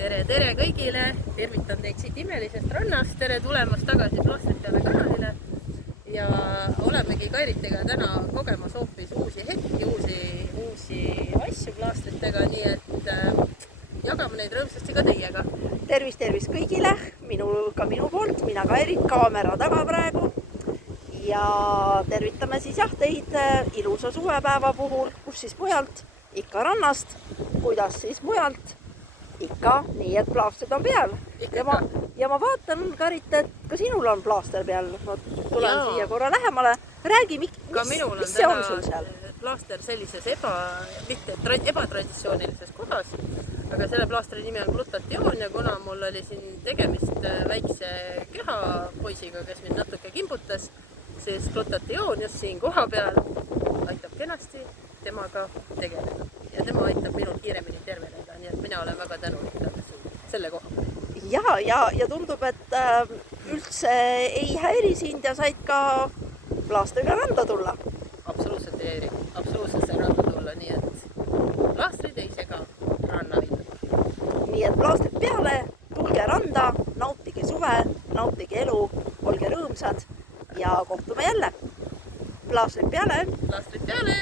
Tere kõigile! Tervitan teid siit imelisest rannast. Tere tulemast tagasi Plaastrid peale kanalile. Ja olemegi Kairitega täna kogemas hoopis uusi hetki, uusi asju Plaastritega, nii et jagame neid rõõmsasti ka teiega. Tervist kõigile, ka minu poolt, mina Kairit kaamera taga praegu. Ja tervitame siis teid ilusa suvepäeva puhul, kus siis mujalt, ikka rannast, kuidas siis mujalt, ikka nii, et plaastrid on peal. Ja ma vaatan, Karit, et ka sinul on plaaster peal. Ma tulen siia korra lähemale. Räägi, mis see on sul seal? Plaaster sellises mitte ebatraditsioonilises kohas, aga selle plaastri nimi on glutatioon ja kuna mul oli siin tegemist väikse kehapoisiga, kes mind natuke kimbutas, siis glutatioon just siin koha peal aitab kenasti temaga tegeleda ja tema aitab minul kiiremini terveneda, nii et mina olen väga tänulik selle koha peal. Ja tundub, et üldse ei häiri sind ja said ka plaastriga randa tulla. Absoluutselt ei häiri, absoluutselt sai randa tulla, nii et plaastrid ei sega rannaviidu. Nii et plaastrid peale, tulge randa, nautige suve, nautige elu, olge rõõmsad ja kohtume jälle. Plaastrid peale! Plaastrid peale!